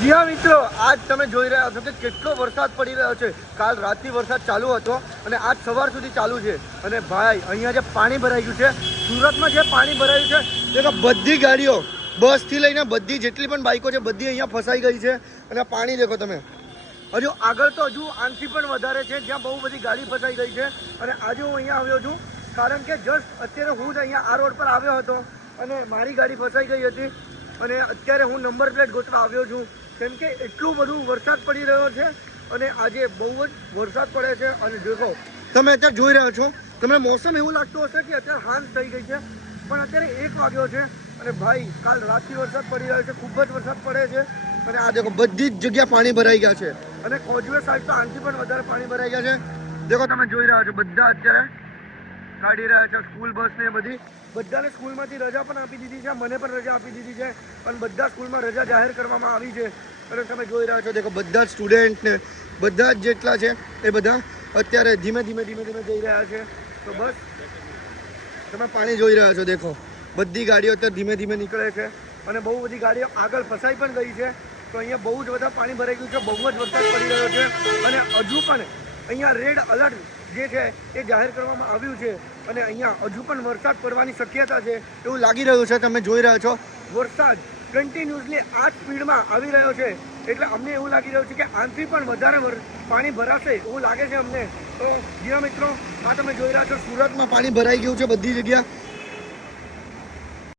જી હા મિત્રો, આજ તમે જોઈ રહ્યા છો કે કેટલો વરસાદ પડી રહ્યો છે. કાલ રાતથી વરસાદ ચાલુ હતો અને આજ સવાર સુધી ચાલુ છે. અને ભાઈ અહીંયા જે પાણી ભરાઈ ગયું છે, સુરતમાં જે પાણી ભરાયું છે તે બધી ગાડીઓ બસથી લઈને બધી જેટલી પણ બાઇકો છે બધી અહીંયા ફસાઈ ગઈ છે. અને પાણી દેખો તમે, હજુ આગળ તો હજુ આનાથી પણ વધારે છે, જ્યાં બહુ બધી ગાડી ફસાઈ ગઈ છે. અને આજે હું અહીંયા આવ્યો છું કારણ કે જસ્ટ અત્યારે હું જ અહીંયા આ રોડ પર આવ્યો હતો અને મારી ગાડી ફસાઈ ગઈ હતી. અને અત્યારે હું નંબર પ્લેટ ગોતવા આવ્યો છું કેમ કે એટલું બધું વરસાદ પડી રહ્યો છે. અને આજે બહુ જ વરસાદ પડે છે. અને દેખો તમે અત્યારે જોઈ રહ્યા છો, તમને મોસમ એવું લાગતું હશે કે અત્યારે હાંજ થઈ ગઈ છે, પણ અત્યારે 1 વાગ્યો છે. અને ભાઈ કાલ રાતથી વરસાદ પડી રહ્યો છે, ખૂબ જ વરસાદ પડે છે. અને આ દેખો બધી જ જગ્યા પાણી ભરાઈ ગયા છે. અને કોઝવે સાઈડ તો આનાથી પણ વધારે પાણી ભરાઈ ગયા છે. દેખો તમે જોઈ રહ્યા છો, બધા અત્યારે કાઢી રહ્યા છે સ્કૂલ બસ ને બધી. બધાને સ્કૂલમાંથી રજા પણ આપી દીધી છે, મને પણ રજા આપી દીધી છે. અને બધા સ્કૂલમાં રજા જાહેર કરવામાં આવી છે. અને તમે જોઈ રહ્યા છો, દેખો બધા જ સ્ટુડન્ટ ને બધા જ જેટલા છે એ બધા અત્યારે ધીમે ધીમે જઈ રહ્યા છે. તો બસ તમે પાણી જોઈ રહ્યા છો, દેખો બધી ગાડીઓ અત્યારે ધીમે ધીમે નીકળે છે. અને બહુ બધી ગાડીઓ આગળ ફસાઈ પણ ગઈ છે. તો અહીંયા બહુ જ બધા પાણી ભરાઈ ગયું છે, બહુ જ વરસાદ પડી રહ્યો છે. અને હજુ પણ અહીંયા રેડ એલર્ટ જે છે એ જાહેર કરવામાં આવ્યું છે. અને અહીંયા હજુ પણ વરસાદ પડવાની શક્યતા છે એવું લાગી રહ્યું છે. તમે જોઈ રહ્યા છો વરસાદ કન્ટિન્યુઅસલી આ સ્પીડમાં આવી રહ્યો છે. એટલે અમને એવું લાગી રહ્યું છે કે આનાથી પણ વધારે પાણી ભરાશે એવું લાગે છે અમને. તો જી મિત્રો, આ તમે જોઈ રહ્યા છો સુરતમાં પાણી ભરાઈ ગયું છે બધી જગ્યા.